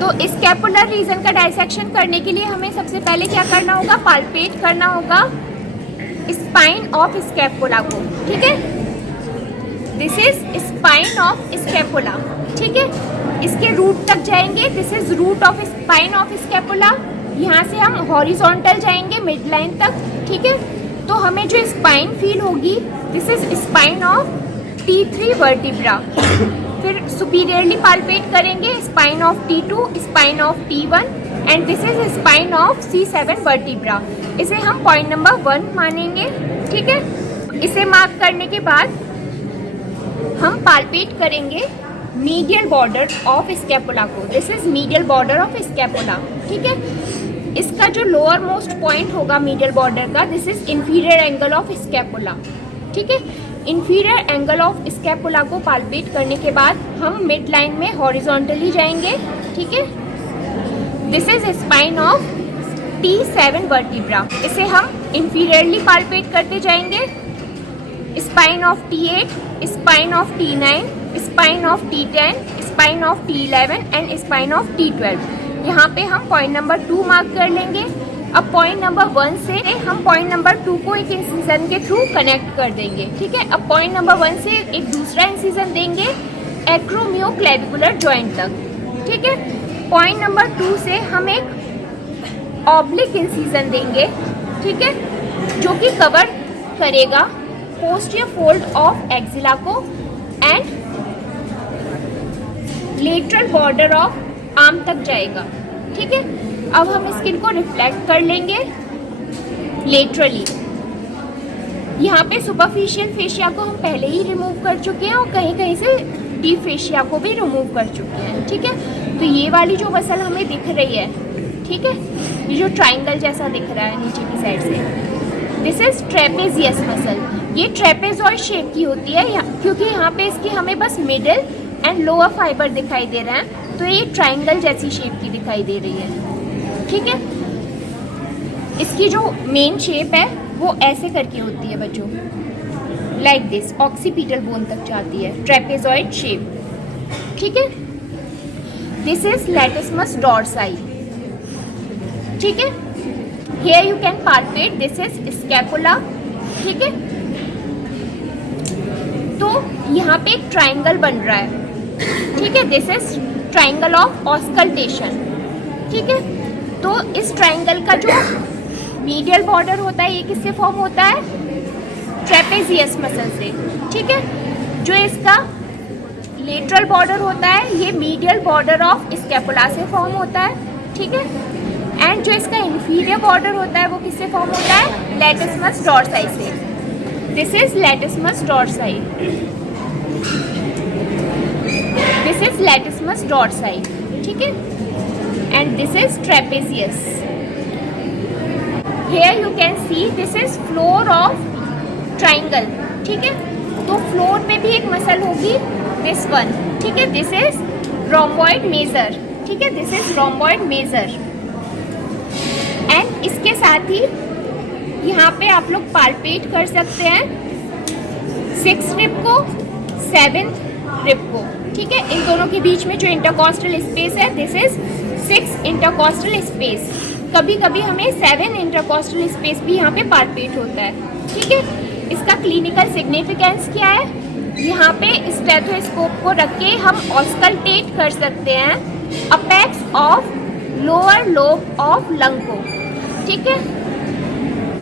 तो scapular region का dissection करने के लिए हमें सबसे पहले क्या करना होगा, पाल्पेट करना होगा स्पाइन ऑफ स्कैपुला को, ठीक है। This is spine of scapula, ठीक है। इसके रूट तक जाएंगे, this is root of spine of scapula. यहाँ से हम हॉरिजॉन्टल जाएंगे मिड लाइन तक, ठीक है। तो हमें जो स्पाइन फील होगी, this is spine of T3 vertebra. फिर सुपीरियरली पाल्पेट करेंगे spine of T2, spine of T1 and this is spine of C7 vertebra. इसे हम पॉइंट नंबर 1 मानेंगे, ठीक है। इसे मार्क करने के बाद हम पाल्पेट करेंगे मीडियल बॉर्डर ऑफ स्कैपुला को। This is medial border of scapula, ठीक है। इसका जो लोअर मोस्ट पॉइंट होगा मीडियल बॉर्डर का, this is inferior angle of scapula, ठीक है। इंफीरियर एंगल ऑफ स्कैपुला को पाल्पेट करने के बाद हम मिड लाइन में हॉरिजॉन्टली जाएंगे, ठीक है। This is spine of T7 vertebra. इसे हम इंफीरियरली पाल्पेट करते जाएंगे, spine of T8, spine of T9, spine of T10, spine of T11 and spine of T12। यहाँ पे हम पॉइंट नंबर 2 मार्क कर लेंगे। अब पॉइंट नंबर 1 से हम पॉइंट नंबर 2 को एक इंसिजन के थ्रू कनेक्ट कर देंगे, ठीक है। अब पॉइंट नंबर 1 से एक दूसरा इंसिजन देंगे एक्रोमियोक्लेविकुलर जॉइंट तक, ठीक है। पॉइंट नंबर 2 से हम एक ऑब्लिक इंसिजन देंगे, ठीक है, जो कि कवर करेगा पोस्टीरियर फोल्ड ऑफ एक्सिला को and lateral border of arm तक जाएगा, ठीक है। अब हम स्किन को रिफ्लेक्ट कर लेंगे लेटरली। यहाँ पे सुपरफिशियल फेशिया को हम पहले ही रिमूव कर चुके हैं और कहीं कहीं से डीप फेशिया को भी रिमूव कर चुके हैं, ठीक है। तो ये वाली जो मसल हमें दिख रही है, ठीक है, ये जो ट्राइंगल जैसा दिख रहा है नीचे की साइड से, दिस इज ट्रेपेजियस मसल। ये ट्रेपेजॉइड शेप की होती है क्योंकि यहाँ पे इसकी हमें बस मिडिल एंड लोअर फाइबर दिखाई दे रहे हैं, तो ये ट्राइंगल जैसी शेप की दिखाई दे रही है, ठीक है। इसकी जो मेन शेप है वो ऐसे करके होती है बच्चों, लाइक दिस, ऑक्सीपिटल बोन तक जाती है, ट्रेपेजॉइड शेप, ठीक है। दिस इज लैटिस्मस डॉर्साई, ठीक है। Here you can palpate, this is scapula, ठीक है। तो यहाँ पे एक ट्राइंगल बन रहा है, ठीक है, this is triangle of auscultation, ठीक है। तो इस ट्राइंगल का जो मीडियल बॉर्डर होता है ये किससे फॉर्म होता है, ट्रेपेजियस मसल से, ठीक है। जो इसका लेटरल बॉर्डर होता है ये मीडियल बॉर्डर ऑफ स्कैपुला से फॉर्म होता है, ठीक है। एंड जो इसका इंफीरियर बॉर्डर होता है वो किससे फॉर्म होता है, लैटिस्मस डॉर्साई से। This is latissimus dorsi, this is latissimus dorsi, ठीक है। And this is trapezius. Here you can see this is floor of triangle, ठीक है। तो फ्लोर में भी एक मसल होगी, दिस वन, ठीक है, दिस इज रोम्बॉइड मेजर, ठीक है, this is rhomboid major. And इसके साथ ही यहाँ पे आप लोग पाल्पेट कर सकते हैं 6th रिब को, 7th रिब को, ठीक है। इन दोनों के बीच में जो इंटरकॉस्टल स्पेस है, दिस इज 6 इंटरकॉस्टल स्पेस। कभी कभी हमें 7 इंटरकॉस्टल स्पेस भी यहाँ पे पाल्पेट होता है, ठीक है। इसका क्लिनिकल सिग्निफिकेंस क्या है, यहाँ पे स्टेथोस्कोप को रख के हम ऑस्कल्टेट कर सकते हैं apex of lower lobe of lung को, ठीक है।